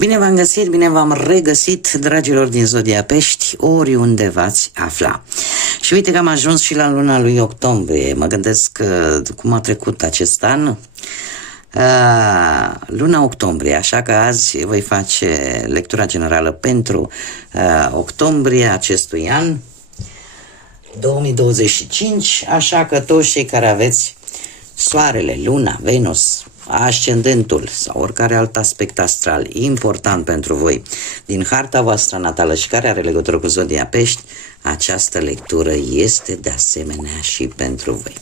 Bine v-am găsit, bine v-am regăsit, dragilor din Zodia Pești, oriunde v-ați afla. Și uite că am ajuns și la luna lui octombrie. Mă gândesc cum a trecut acest an. Luna octombrie, așa că azi voi face lectura generală pentru octombrie acestui an 2025, așa că toți cei care aveți Soarele, Luna, Venus, ascendentul sau oricare alt aspect astral important pentru voi din harta voastră natală și care are legătură cu Zodia Pești, această lectură este de asemenea și pentru voi.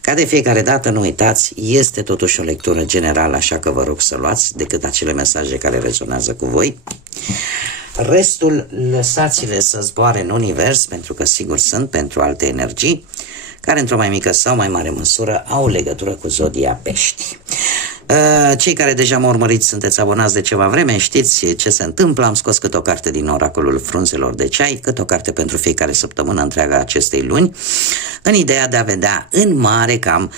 Ca de fiecare dată, nu uitați, este totuși o lectură generală, așa că vă rog să luați decât acele mesaje care rezonează cu voi. Restul lăsați-le să zboare în univers, pentru că sigur sunt pentru alte energii care într-o mai mică sau mai mare măsură au legătură cu Zodia Pești. Cei care deja mă urmăriți, sunteți abonați de ceva vreme, știți ce se întâmplă. Am scos câte o carte din Oracolul Frunzelor de Ceai, câte o carte pentru fiecare săptămână întreaga acestei luni, în ideea de a vedea în mare cam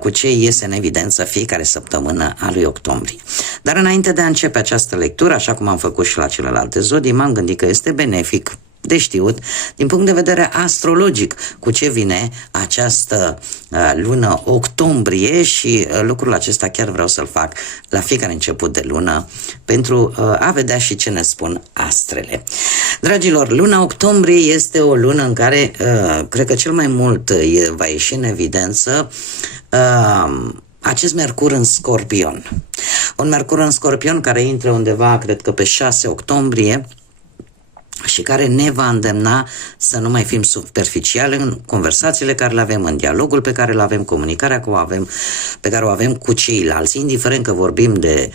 cu ce iese în evidență fiecare săptămână a lui octombrie. Dar înainte de a începe această lectură, așa cum am făcut și la celelalte zodii, m-am gândit că este benefic de știut, din punct de vedere astrologic, cu ce vine această lună octombrie și lucrul acesta chiar vreau să-l fac la fiecare început de lună pentru a vedea și ce ne spun astrele. Dragilor, luna octombrie este o lună în care cred că cel mai mult va ieși în evidență acest Mercur în Scorpion. Un Mercur în Scorpion care intră undeva, cred că pe 6 octombrie, și care ne va îndemna să nu mai fim superficiali în conversațiile care le avem, în dialogul pe care le avem, comunicarea pe care o avem cu ceilalți, indiferent că vorbim de,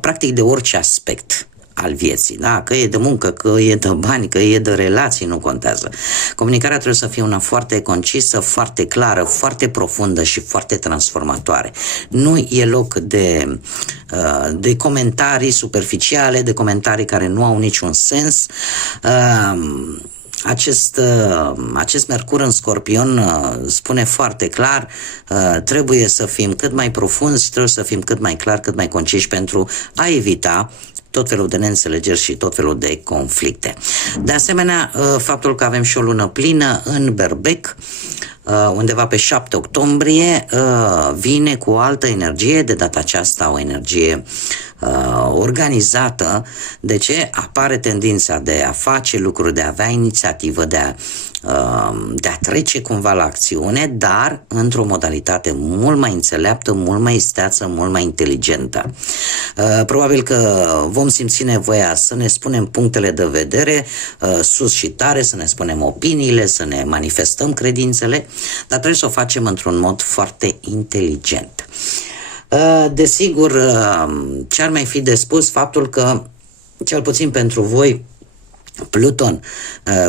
practic, de orice aspect al vieții, da? Că e de muncă, că e de bani, că e de relații, nu contează. Comunicarea trebuie să fie una foarte concisă, foarte clară, foarte profundă și foarte transformatoare. Nu e loc de comentarii superficiale, de comentarii care nu au niciun sens. Acest Mercur în Scorpion spune foarte clar, trebuie să fim cât mai profunzi, trebuie să fim cât mai clar, cât mai conciși pentru a evita tot felul de neînțelegeri și tot felul de conflicte. De asemenea, faptul că avem și o lună plină în Berbec, undeva pe 7 octombrie, vine cu o altă energie, de data aceasta o energie organizată. De ce? Apare tendința de a face lucruri, de a avea inițiativă, de a trece cumva la acțiune, dar într-o modalitate mult mai înțeleaptă, mult mai isteață, mult mai inteligentă. Probabil că vom simți nevoia să ne spunem punctele de vedere sus și tare, să ne spunem opiniile, să ne manifestăm credințele, dar trebuie să o facem într-un mod foarte inteligent. Desigur, ce ar mai fi de spus, faptul că, cel puțin pentru voi, Pluton,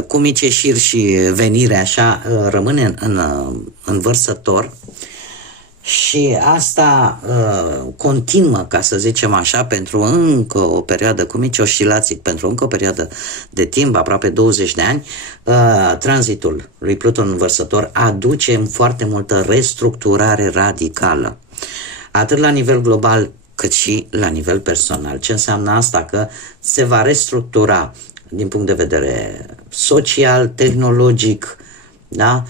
cu mici ieșiri și venire, așa, rămâne în Vărsător și asta continuă, ca să zicem așa, pentru încă o perioadă, cu mici oscilații, pentru încă o perioadă de timp, aproape 20 de ani. Tranzitul lui Pluton în Vărsător aduce foarte multă restructurare radicală, atât la nivel global cât și la nivel personal. Ce înseamnă asta? Că se va restructura din punct de vedere social, tehnologic, da?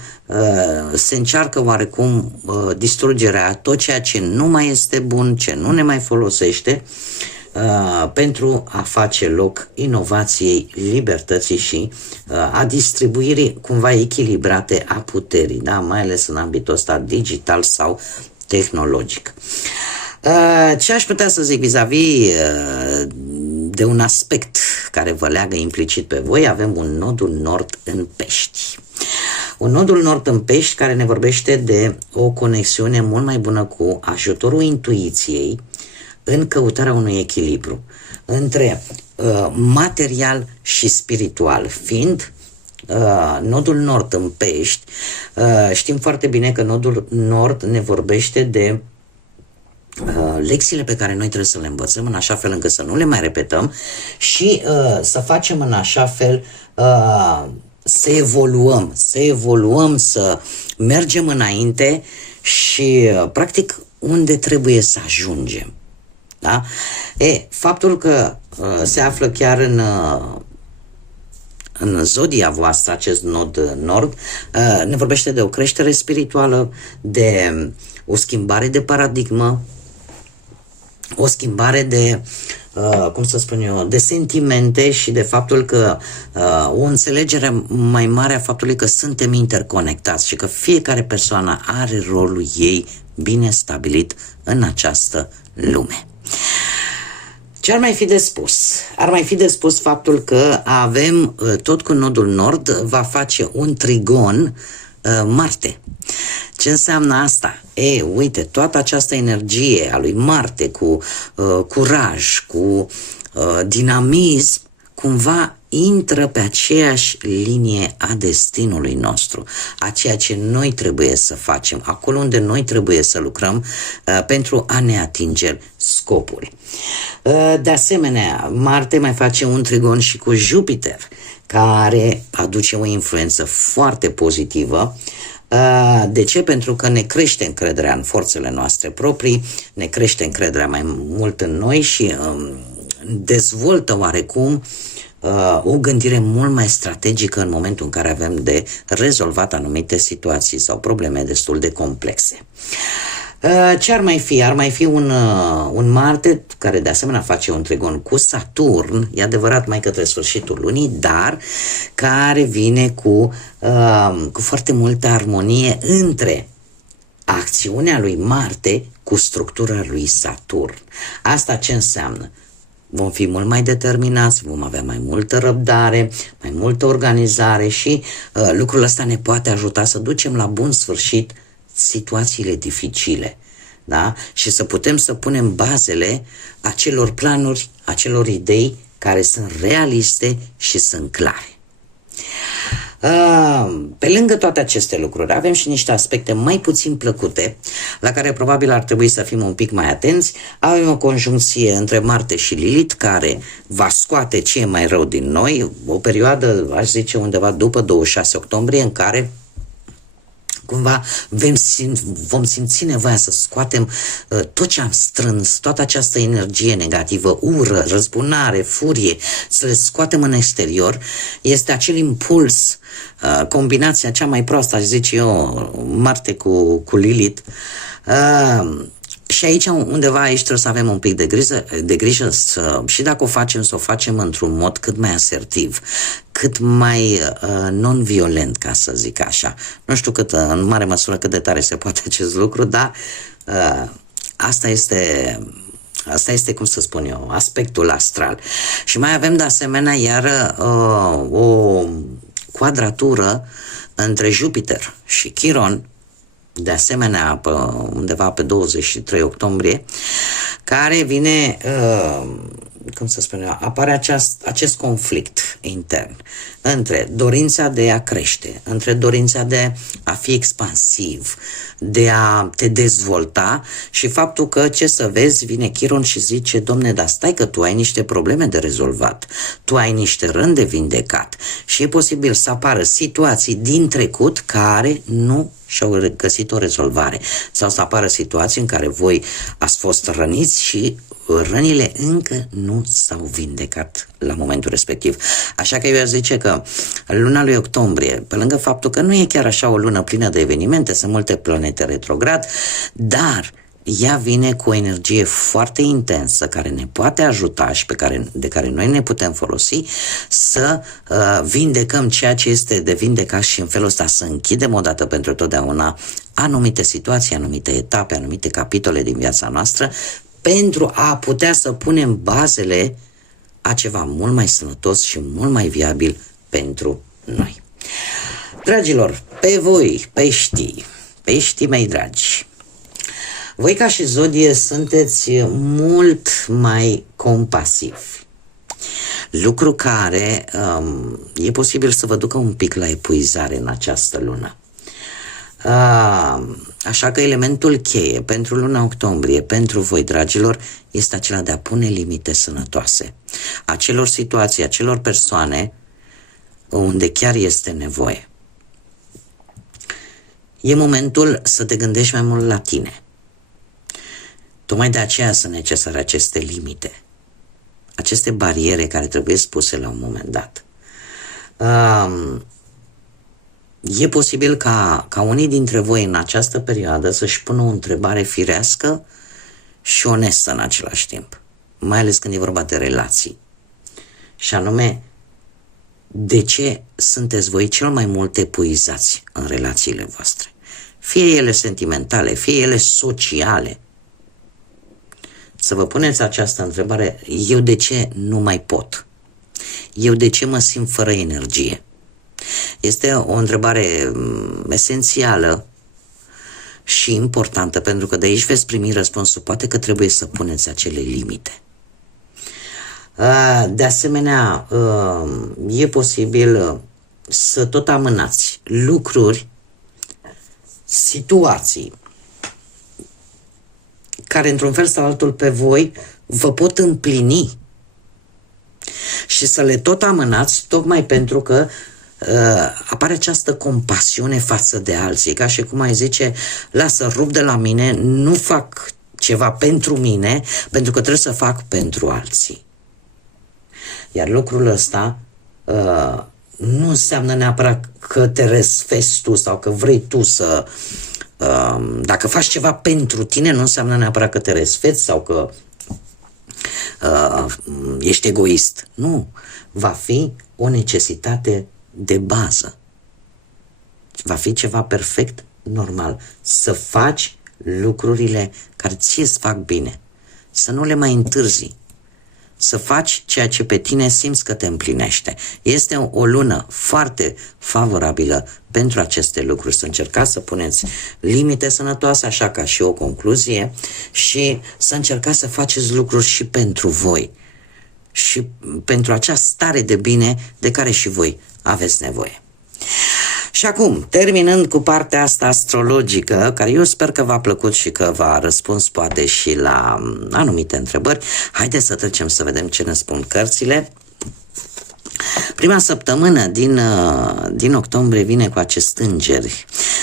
Se încearcă oarecum distrugerea a tot ceea ce nu mai este bun, ce nu ne mai folosește, pentru a face loc inovației, libertății și a distribuirii cumva echilibrate a puterii, da? Mai ales în ambitul ăsta digital sau tehnologic. Ce aș putea să zic vis-a-vis de un aspect care vă leagă implicit pe voi? Avem un nodul nord în Pești. Un nodul nord în Pești care ne vorbește de o conexiune mult mai bună cu ajutorul intuiției în căutarea unui echilibru între material și spiritual, fiind nodul nord în Pești. Știm foarte bine că nodul nord ne vorbește de lecțiile pe care noi trebuie să le învățăm în așa fel încât să nu le mai repetăm și să facem în așa fel să evoluăm, să mergem înainte și practic unde trebuie să ajungem. Da? Faptul că se află chiar în zodia voastră acest nod nord, ne vorbește de o creștere spirituală, de o schimbare de paradigmă, o schimbare de, cum să spun eu, de sentimente și de faptul că o înțelegere mai mare a faptului că suntem interconectați și că fiecare persoană are rolul ei bine stabilit în această lume. Ce ar mai fi de spus? Ar mai fi de spus faptul că avem, tot cu nodul nord, va face un trigon Marte. Ce înseamnă asta? Uite, toată această energie a lui Marte cu curaj, cu dinamism, cumva intră pe aceeași linie a destinului nostru, a ceea ce noi trebuie să facem, acolo unde noi trebuie să lucrăm pentru a ne atinge scopul. De asemenea, Marte mai face un trigon și cu Jupiter, care aduce o influență foarte pozitivă. De ce? Pentru că ne crește încrederea în forțele noastre proprii, ne crește încrederea mai mult în noi și dezvoltă oarecum o gândire mult mai strategică în momentul în care avem de rezolvat anumite situații sau probleme destul de complexe. Ce ar mai fi? Ar mai fi un Marte care de asemenea face un trigon cu Saturn, e adevărat mai către sfârșitul lunii, dar care vine cu foarte multă armonie între acțiunea lui Marte cu structura lui Saturn. Asta ce înseamnă? Vom fi mult mai determinați, vom avea mai multă răbdare, mai multă organizare și lucrul ăsta ne poate ajuta să ducem la bun sfârșit situațiile dificile, da? Și să putem să punem bazele acelor planuri, acelor idei care sunt realiste și sunt clare. Pe lângă toate aceste lucruri, avem și niște aspecte mai puțin plăcute, la care probabil ar trebui să fim un pic mai atenți. Avem o conjuncție între Marte și Lilith, care va scoate ce e mai rău din noi, o perioadă, aș zice, undeva după 26 octombrie, în care cumva vom simți nevoia să scoatem tot ce am strâns, toată această energie negativă, ură, răzbunare, furie, să le scoatem în exterior. Este acel impuls, combinația cea mai proastă, aș zice eu, Marte cu Lilith. Și aici, undeva aici trebuie să avem un pic de grijă și dacă o facem, să o facem într-un mod cât mai asertiv, cât mai non-violent, ca să zic așa. Nu știu în mare măsură cât de tare se poate acest lucru, dar asta este, cum să spun eu, aspectul astral. Și mai avem de asemenea iar o quadratură între Jupiter și Chiron, de asemenea undeva pe 23 octombrie, care vine, cum să spun eu, apare acest conflict intern între dorința de a crește, între dorința de a fi expansiv, de a te dezvolta și faptul că, ce să vezi, vine Chiron și zice: domne, dar stai că tu ai niște probleme de rezolvat, tu ai niște răni de vindecat și e posibil să apară situații din trecut care nu și-au găsit o rezolvare, sau să apară situații în care voi ați fost răniți și rănile încă nu s-au vindecat la momentul respectiv. Așa că eu aș zice că luna lui octombrie, pe lângă faptul că nu e chiar așa o lună plină de evenimente, sunt multe planete retrograd, dar ea vine cu o energie foarte intensă care ne poate ajuta și de care noi ne putem folosi să vindecăm ceea ce este de vindecat și în felul ăsta să închidem odată pentru totdeauna anumite situații, anumite etape, anumite capitole din viața noastră, pentru a putea să punem bazele a ceva mult mai sănătos și mult mai viabil pentru noi. Dragilor, pe voi, peștii mei dragi, voi ca și zodie sunteți mult mai compasivi, lucru care e posibil să vă ducă un pic la epuizare în această lună. Așa că elementul cheie pentru luna octombrie, pentru voi, dragilor, este acela de a pune limite sănătoase acelor situații, acelor persoane unde chiar este nevoie. E momentul să te gândești mai mult la tine. Tocmai de aceea sunt necesare aceste limite, aceste bariere care trebuie spuse la un moment dat. E posibil ca unii dintre voi în această perioadă să-și pună o întrebare firească și onestă în același timp, mai ales când e vorba de relații. Și anume, de ce sunteți voi cel mai mult epuizați în relațiile voastre? Fie ele sentimentale, fie ele sociale. Să vă puneți această întrebare: eu de ce nu mai pot? Eu de ce mă simt fără energie? Este o întrebare esențială și importantă, pentru că de aici veți primi răspunsul. Poate că trebuie să puneți acele limite. De asemenea, e posibil să tot amânați lucruri, situații care într-un fel sau altul pe voi vă pot împlini și să le tot amânați, tocmai pentru că apare această compasiune față de alții, ca și cum ai zice: lasă, rup de la mine, nu fac ceva pentru mine, pentru că trebuie să fac pentru alții. Iar lucrul ăsta nu înseamnă neapărat că te răsfezi tu sau că vrei tu să... dacă faci ceva pentru tine, nu înseamnă neapărat că te răsfezi sau că ești egoist. Nu. Va fi o necesitate de bază. Va fi ceva perfect normal. Să faci lucrurile care ție îți fac bine. Să nu le mai întârzi. Să faci ceea ce pe tine simți că te împlinește. Este o lună foarte favorabilă pentru aceste lucruri. Să încercați să puneți limite sănătoase, așa ca și o concluzie, și să încercați să faceți lucruri și pentru voi și pentru acea stare de bine de care și voi aveți nevoie. Și acum, terminând cu partea asta astrologică, care eu sper că v-a plăcut și că v-a răspuns poate și la anumite întrebări, haideți să trecem să vedem ce ne spun cărțile. Prima săptămână din octombrie vine cu acest înger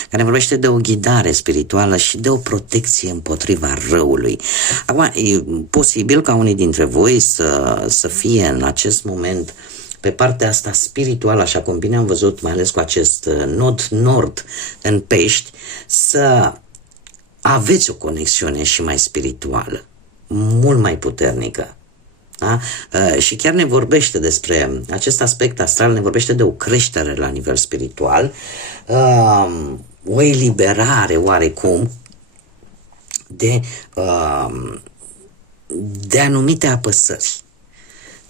care vorbește de o ghidare spirituală și de o protecție împotriva răului. Acum, e posibil ca unii dintre voi să fie în acest moment pe partea asta spirituală, așa cum bine am văzut, mai ales cu acest nod nord în Pești, să aveți o conexiune și mai spirituală, mult mai puternică. Da? Și chiar ne vorbește despre acest aspect astral, ne vorbește de o creștere la nivel spiritual, o eliberare oarecum de anumite apăsări.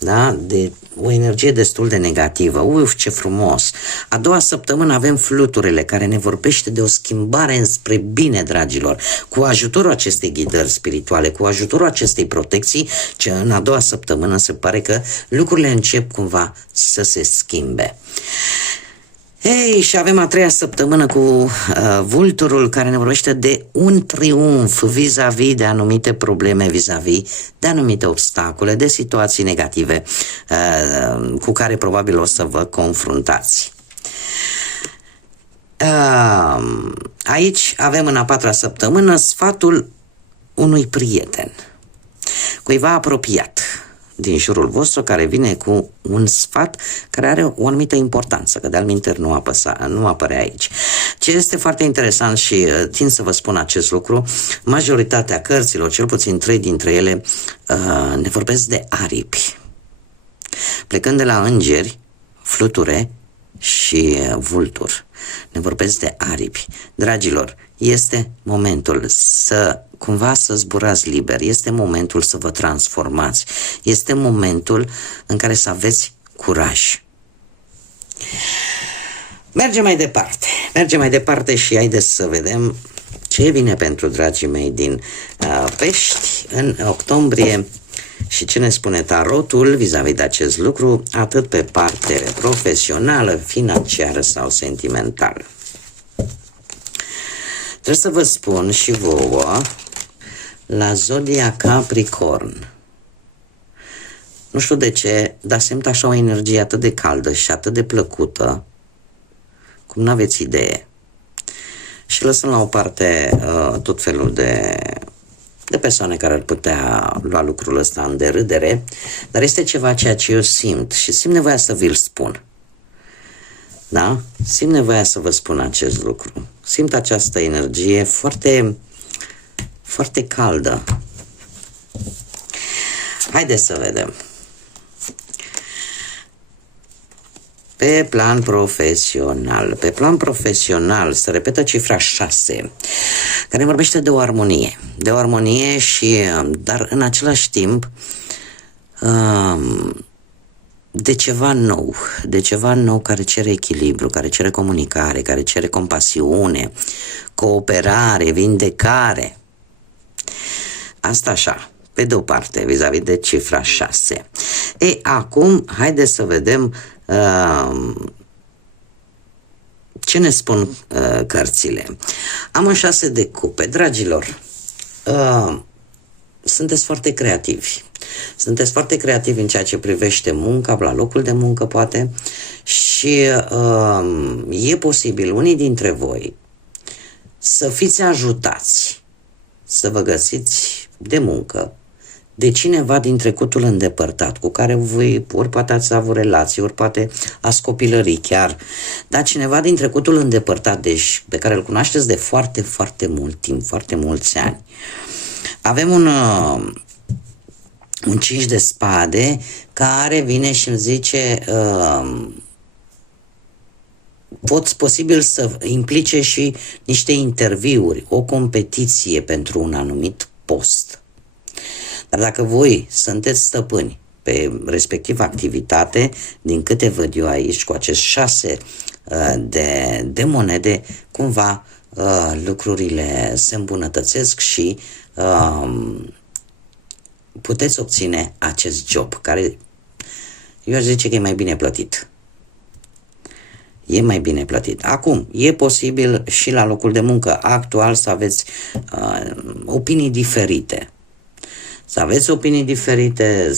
Da? De o energie destul de negativă. Ce frumos! A doua săptămână avem fluturile, care ne vorbește de o schimbare înspre bine, dragilor, cu ajutorul acestei ghidări spirituale, cu ajutorul acestei protecții, ce în a doua săptămână se pare că lucrurile încep cumva să se schimbe. Ei, și avem a treia săptămână cu vulturul, care ne vorbește de un triumf vis-a-vis de anumite probleme, vis-a-vis de anumite obstacole, de situații negative cu care probabil o să vă confruntați. Aici avem în a patra săptămână sfatul unui prieten, cuiva apropiat din jurul vostru, care vine cu un sfat care are o anumită importanță, că de-al minteri nu apare aici. Ce este foarte interesant și tind să vă spun acest lucru, majoritatea cărților, cel puțin 3 dintre ele, ne vorbesc de aripi. Plecând de la îngeri, fluture și vulturi, ne vorbesc de aripi. Dragilor, este momentul cumva să zburați liber, este momentul să vă transformați, este momentul în care să aveți curaj. Mergem mai departe și haideți să vedem ce e bine pentru dragii mei din Pești în octombrie și ce ne spune tarotul vis-a-vis de acest lucru, atât pe parte profesională, financiară sau sentimentală. Trebuie să vă spun și vouă, la zodia Capricorn, nu știu de ce, dar simt așa o energie atât de caldă și atât de plăcută, cum n-aveți idee. Și lăsăm la o parte tot felul de de persoane care ar putea lua lucrul ăsta în derâdere, dar este ceva ceea ce eu simt și simt nevoia să vi-l spun. Da? Simt nevoia să vă spun acest lucru. Simt această energie foarte, foarte caldă. Haideți să vedem. Pe plan profesional. Pe plan profesional se repetă cifra 6, care vorbește de o armonie. De o armonie și, dar în același timp, de ceva nou. De ceva nou care cere echilibru, care cere comunicare, care cere compasiune, cooperare, vindecare. Asta așa, pe de o parte, vis-a-vis de cifra 6. E, acum, haideți să vedem ce ne spun cărțile. Am un 6 de cupe. Dragilor, sunteți foarte creativi. Sunteți foarte creativi în ceea ce privește munca, la locul de muncă, poate, și e posibil unii dintre voi să fiți ajutați să vă găsiți de muncă de cineva din trecutul îndepărtat, cu care voi ori poate ați avut relații, ori poate ați copilărit chiar, dar cineva din trecutul îndepărtat, deci pe care îl cunoașteți de foarte, foarte mult timp, foarte mulți ani. Avem un 5 de spade care vine și îmi zice posibil să implice și niște interviuri, o competiție pentru un anumit post. Dar dacă voi sunteți stăpâni pe respectiva activitate, din câte văd eu aici, cu acest 6 de monede, cumva lucrurile se îmbunătățesc și puteți obține acest job, care eu aș zice că e mai bine plătit. E mai bine plătit. Acum, e posibil și la locul de muncă actual să aveți opinii diferite. Să aveți opinii diferite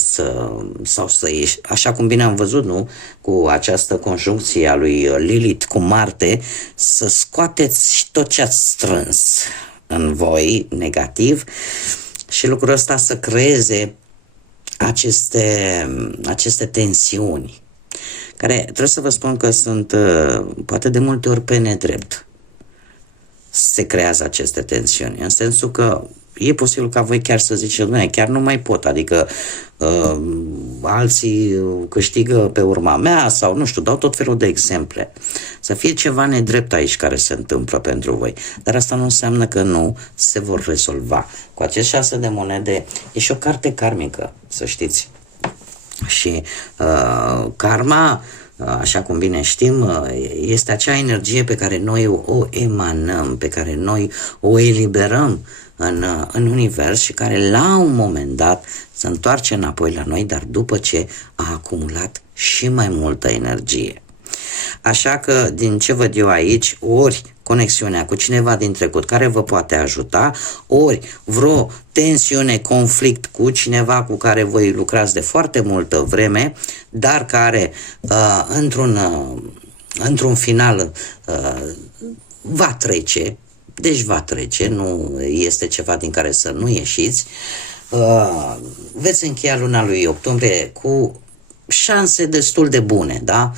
sau să ieși, așa cum bine am văzut, nu? Cu această conjuncție a lui Lilith cu Marte, să scoateți tot ce ați strâns în voi negativ și lucrul ăsta să creeze aceste tensiuni, care trebuie să vă spun că sunt poate de multe ori pe nedrept. Se creează aceste tensiuni, în sensul că e posibil ca voi chiar să ziceți, nu, chiar nu mai pot, adică alții câștigă pe urma mea sau nu știu, dau tot felul de exemple. Să fie ceva nedrept aici care se întâmplă pentru voi, dar asta nu înseamnă că nu se vor rezolva. Cu acest 6 de monede e și o carte karmică, să știți. Și karma, așa cum bine știm, este acea energie pe care noi o emanăm, pe care noi o eliberăm în univers și care la un moment dat se întoarce înapoi la noi, dar după ce a acumulat și mai multă energie. Așa că, din ce văd eu aici, ori conexiunea cu cineva din trecut care vă poate ajuta, ori vreo tensiune, conflict cu cineva cu care voi lucrați de foarte multă vreme, dar care într-un final va trece. Deci va trece, nu este ceva din care să nu ieșiți. Veți încheia luna lui octombrie cu șanse destul de bune, da?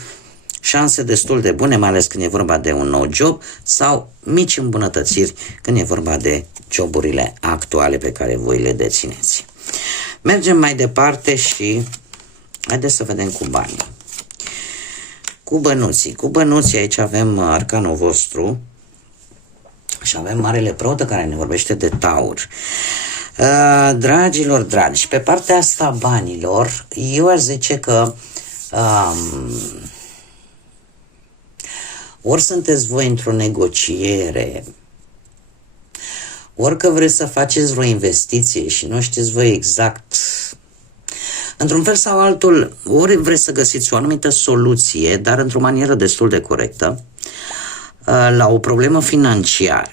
Șanse destul de bune, mai ales când e vorba de un nou job sau mici îmbunătățiri când e vorba de joburile actuale pe care voi le dețineți. Mergem mai departe și haideți să vedem cu banii. Cu bănuții. Cu bănuții aici avem arcanul vostru și avem Marele Preot care ne vorbește de Taur. Dragilor dragi, pe partea asta banilor, eu aș zice că ori sunteți voi într-o negociere, ori că vreți să faceți vreo investiție și nu știți voi exact, într-un fel sau altul, ori vreți să găsiți o anumită soluție, dar într-o manieră destul de corectă, la o problemă financiară.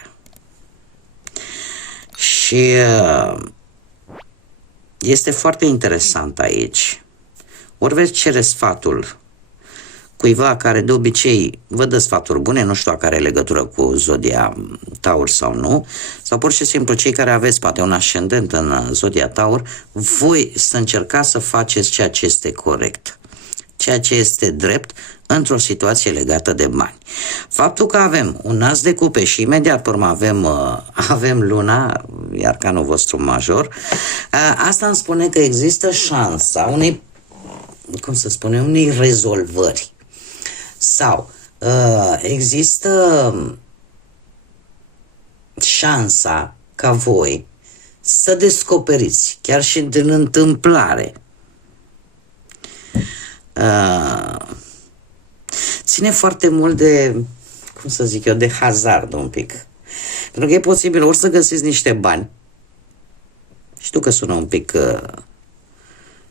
Și este foarte interesant aici. Ori veți cere sfatul cuiva care de obicei vă dă sfaturi bune, nu știu care are legătură cu zodia Taur sau nu, sau pur și simplu cei care aveți poate un ascendent în zodia Taur, voi să încercați să faceți ceea ce este corect, ceea ce este drept într-o situație legată de bani. Faptul că avem un as de cupe și imediat pe urmă avem luna, arcanul vostru major, asta îmi spune că există șansa unei, cum să spunem, unei rezolvări. Sau există șansa ca voi să descoperiți, chiar și din întâmplare, ține foarte mult de, cum să zic eu, de hazard un pic. Pentru că e posibil ori să găsiți niște bani, știu că sună un pic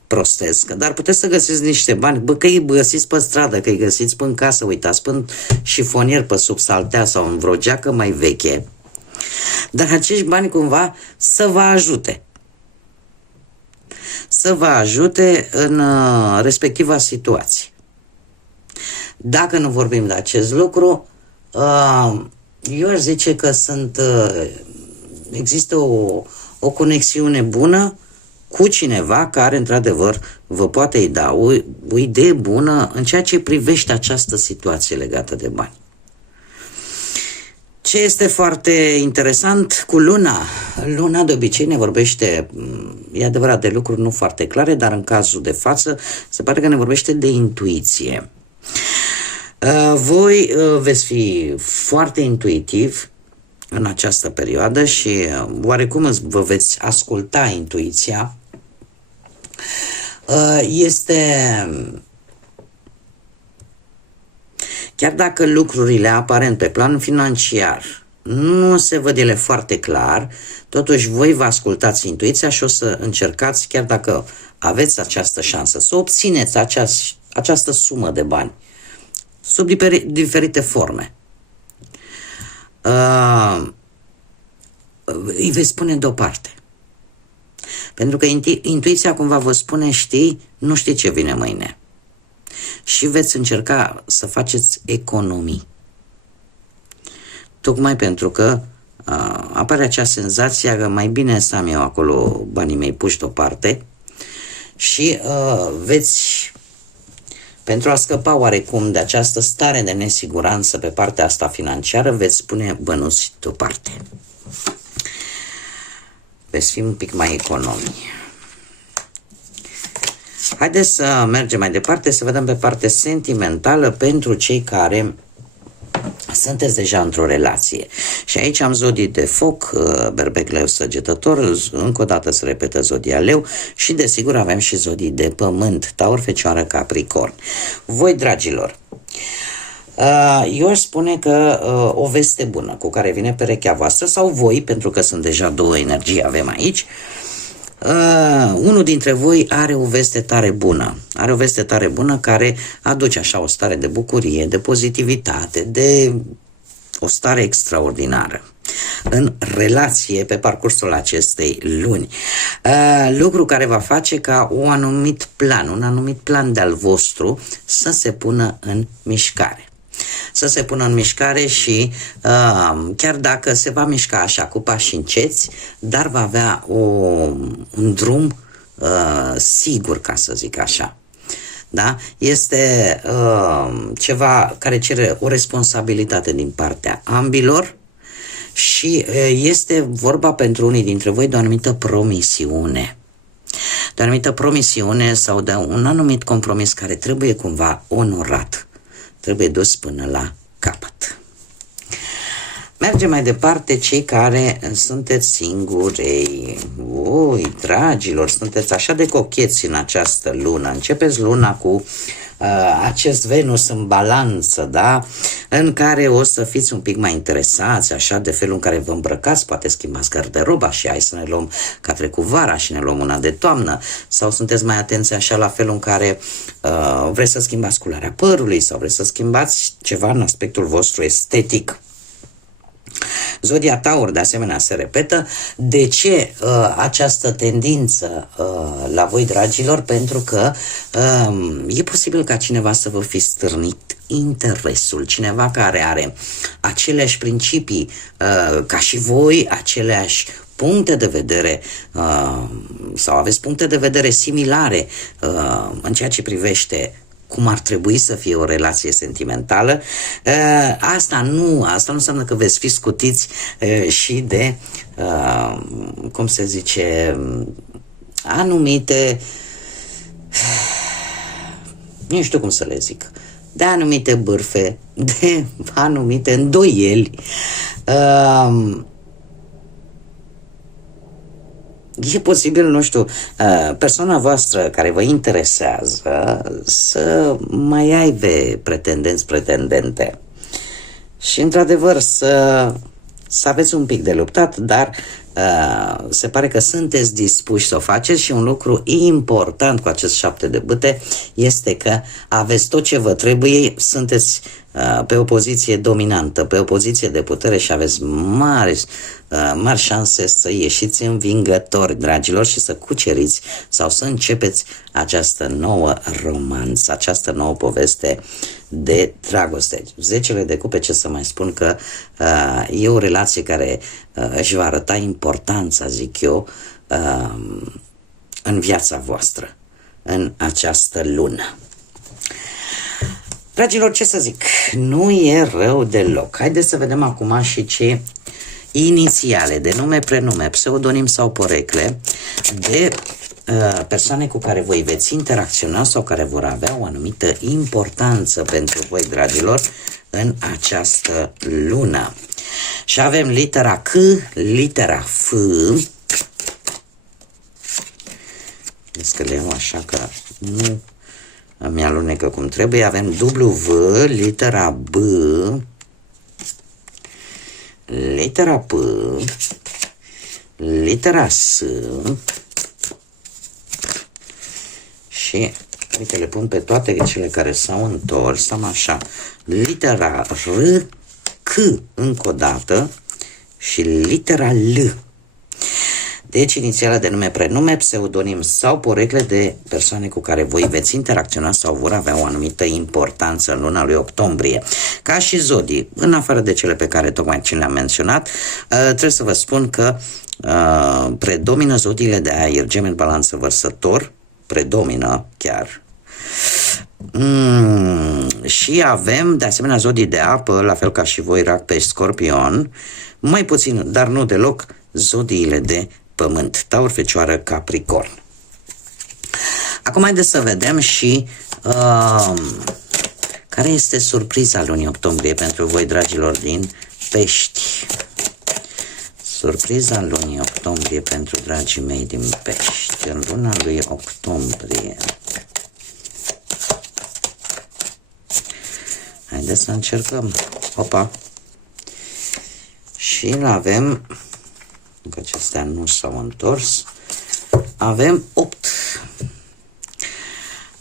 prostesc, dar puteți să găsiți niște bani, că îi găsiți pe stradă, că îi găsiți pe în casă, uitați, pe șifonier, pe sub saltea sau în vreo geacă mai veche, dar acești bani cumva să vă ajute. Să vă ajute în respectiva situație. Dacă nu vorbim de acest lucru, eu aș zice că există o conexiune bună cu cineva care, într-adevăr, vă poate da o idee bună în ceea ce privește această situație legată de bani. Ce este foarte interesant cu luna? Luna de obicei ne vorbește, e adevărat, de lucruri nu foarte clare, dar în cazul de față se pare că ne vorbește de intuiție. Voi veți fi foarte intuitiv în această perioadă și oarecum vă veți asculta intuiția. Chiar dacă lucrurile aparent pe plan financiar nu se văd ele foarte clar, totuși voi vă ascultați intuiția și o să încercați, chiar dacă aveți această șansă, să obțineți această sumă de bani sub diferite forme. Îi veți pune deoparte. Pentru că intuiția cumva vă spune, nu știi ce vine mâine. Și veți încerca să faceți economii. Tocmai pentru că apare acea senzație că mai bine să am eu acolo banii mei puși deoparte și pentru a scăpa oarecum de această stare de nesiguranță pe partea asta financiară, veți pune bănuți deoparte. Veți fi un pic mai economi. Haideți să mergem mai departe, să vedem pe partea sentimentală pentru cei care sunteți deja într-o relație. Și aici am zodii de foc, berbec, leu, săgetător, încă o dată se repetă zodia leu și desigur avem și zodii de pământ, taur, fecioară, capricorn. Voi, dragilor, eu aș spune că o veste bună cu care vine perechea voastră sau voi, pentru că sunt deja două energii avem aici, unul dintre voi are o veste tare bună. Are o veste tare bună care aduce așa o stare de bucurie, de pozitivitate, de o stare extraordinară în relație pe parcursul acestei luni. Lucru care va face ca un anumit plan de-al vostru să se pună în mișcare. Să se pună în mișcare și chiar dacă se va mișca așa cu pași înceți, dar va avea un drum sigur, ca să zic așa. Da? Este ceva care cere o responsabilitate din partea ambilor și este vorba pentru unii dintre voi de o anumită promisiune. De o anumită promisiune sau de un anumit compromis care trebuie cumva onorat. Trebuie dus până la capăt. Mergem mai departe, cei care sunteți singuri. Ui, dragilor, sunteți așa de cocheți în această lună. Începeți luna cu acest Venus în balanță, da? În care o să fiți un pic mai interesați, așa, de felul în care vă îmbrăcați, poate schimbați garderoba și hai să ne luăm că a trecut vara și ne luăm una de toamnă, sau sunteți mai atenți așa la felul în care vreți să schimbați culoarea părului sau vreți să schimbați ceva în aspectul vostru estetic. Zodia Taur, de asemenea, se repetă. De ce această tendință la voi, dragilor? Pentru că e posibil ca cineva să vă fi stârnit interesul, cineva care are aceleași principii ca și voi, aceleași puncte de vedere sau aveți puncte de vedere similare în ceea ce privește cum ar trebui să fie o relație sentimentală. Asta nu înseamnă că veți fi scutiți și de cum se zice, anumite, nu știu cum să le zic, de anumite bârfe, de anumite îndoieli. E posibil, nu știu, persoana voastră care vă interesează să mai aibă pretendenți, pretendente. Și, într-adevăr, să aveți un pic de luptat, dar se pare că sunteți dispuși să o faceți și un lucru important cu acest 7 de bâte este că aveți tot ce vă trebuie, sunteți pe o poziție dominantă, pe o poziție de putere și aveți mari șanse să ieșiți învingători, dragilor, și să cuceriți sau să începeți această nouă romanță, această nouă poveste de dragoste. Zecele de cupe, ce să mai spun, că e o relație care își va arăta importanța, zic eu, în viața voastră, în această lună. Dragilor, ce să zic, nu e rău deloc. Haideți să vedem acum și ce inițiale de nume, prenume, pseudonim sau porecle de persoane cu care voi veți interacționa sau care vor avea o anumită importanță pentru voi, dragilor, în această lună. Și avem litera C, litera F. Deci că le iau așa că nu îmi alunecă cum trebuie. Avem W, litera B, litera P, litera S și, uite, le pun pe toate cele care s-au întors, am așa, litera R, C încă o dată și litera L. Deci, inițială de nume, prenume, pseudonim sau porecle de persoane cu care voi veți interacționa sau vor avea o anumită importanță în luna lui octombrie. Ca și zodii, în afară de cele pe care tocmai ce le-am menționat, trebuie să vă spun că predomină zodiile de aer, Gemeni, Balanță, Vărsător, predomină chiar. Și avem de asemenea zodii de apă, la fel ca și voi, Rac, Pești, Scorpion, mai puțin, dar nu deloc, zodiile de pământ, Taur, Fecioară, Capricorn. Acum haideți să vedem și care este surpriza lunii octombrie pentru voi, dragilor din Pești. Surpriza lunii octombrie pentru dragii mei din Pești, în luna lui octombrie. Haideți să încercăm. Opa! Și avem, că acestea nu s-au întors, avem 8.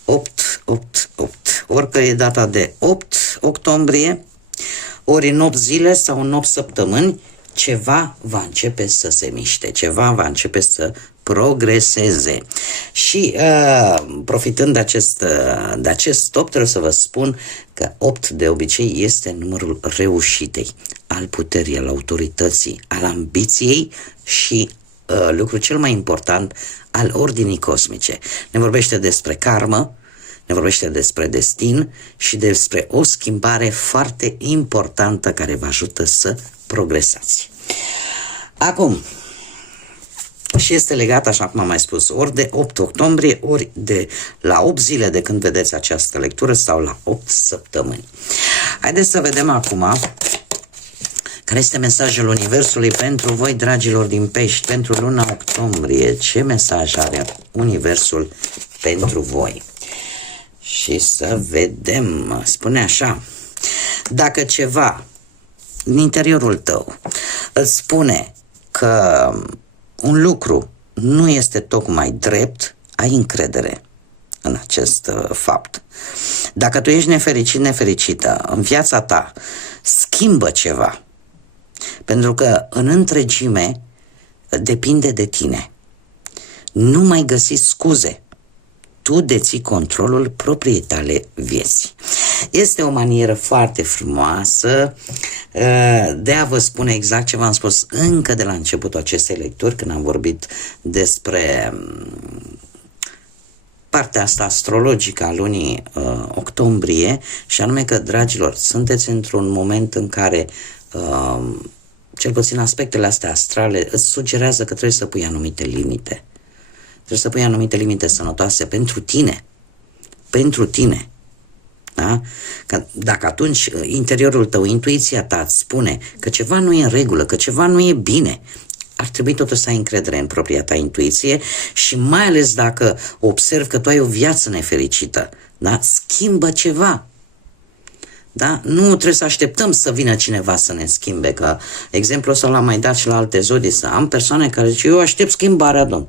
8, 8, 8. Orică e data de 8 octombrie, ori în 8 zile sau în 8 săptămâni, ceva va începe să se miște, ceva va începe să progreseze. Și profitând de acest 8, trebuie să vă spun că 8 de obicei este numărul reușitei, al puterii, al autorității, al ambiției și lucru cel mai important, al ordinii cosmice. Ne vorbește despre karmă, ne vorbește despre destin și despre o schimbare foarte importantă care vă ajută să progresați. Acum, și este legat, așa cum am mai spus, ori de 8 octombrie, ori de la 8 zile de când vedeți această lectură sau la 8 săptămâni. Haideți să vedem acum care este mesajul Universului pentru voi, dragilor din Pești, pentru luna octombrie. Ce mesaj are Universul pentru voi? Și să vedem. Spune așa: dacă ceva în interiorul tău îți spune că un lucru nu este tocmai drept, ai încredere în acest fapt. Dacă tu ești nefericit, nefericită în viața ta, schimbă ceva. Pentru că în întregime depinde de tine. Nu mai găsi scuze. Tu deții controlul propriei tale vieți. Este o manieră foarte frumoasă de a vă spune exact ce v-am spus încă de la începutul acestei lecturi, când am vorbit despre partea asta astrologică a lunii octombrie, și anume că, dragilor, sunteți într-un moment în care cel puțin aspectele astea astrale îți sugerează că trebuie să pui anumite limite. Trebuie să pui anumite limite sănătoase pentru tine. Pentru tine. Da? Că dacă atunci interiorul tău, intuiția ta îți spune că ceva nu e în regulă, că ceva nu e bine, ar trebui totuși să ai încredere în propria ta intuiție și mai ales dacă observi că tu ai o viață nefericită, da? Schimbă ceva. Da? Nu trebuie să așteptăm să vină cineva să ne schimbe, că exemplul ăsta l-am mai dat și la alte zodii, să am persoane care zic, eu aștept schimbarea, domn.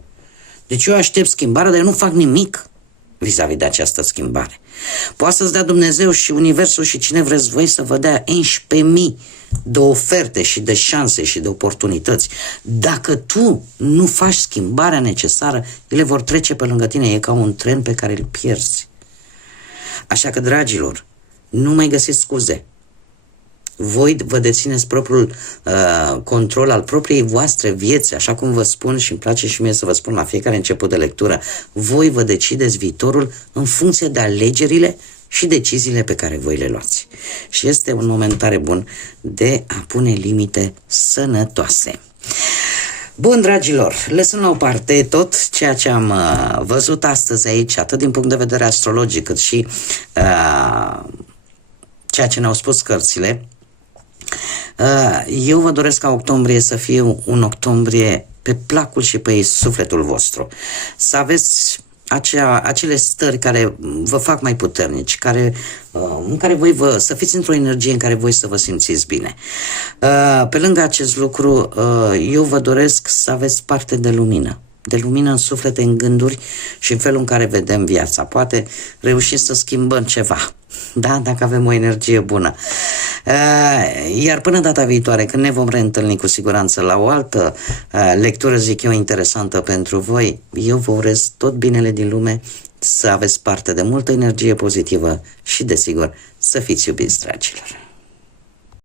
Deci eu aștept schimbarea, dar eu nu fac nimic vis-a-vis de această schimbare. Poate să-ți dea Dumnezeu și Universul și cine vreți voi să vă dea 11.000 de oferte și de șanse și de oportunități. Dacă tu nu faci schimbarea necesară, ele vor trece pe lângă tine. E ca un tren pe care îl pierzi. Așa că, dragilor, nu mai găsiți scuze. Voi vă dețineți propriul control al propriei voastre vieți, așa cum vă spun și îmi place și mie să vă spun la fiecare început de lectură. Voi vă decideți viitorul în funcție de alegerile și deciziile pe care voi le luați. Și este un moment tare bun de a pune limite sănătoase. Bun, dragilor, lăsând la o parte tot ceea ce am văzut astăzi aici, atât din punct de vedere astrologic, cât și ceea ce ne-au spus cărțile, eu vă doresc ca octombrie să fie un octombrie pe placul și pe sufletul vostru. Să aveți acele stări care vă fac mai puternici, în care voi să fiți într-o energie în care voi să vă simțiți bine. Pe lângă acest lucru, eu vă doresc să aveți parte de lumină. De lumină în suflete, în gânduri și în felul în care vedem viața. Poate reușim să schimbăm ceva, da? Dacă avem o energie bună. Iar până data viitoare, când ne vom reîntâlni cu siguranță la o altă lectură, zic eu, interesantă pentru voi, eu vă urez tot binele din lume, să aveți parte de multă energie pozitivă și, desigur, să fiți iubiți, dragilor.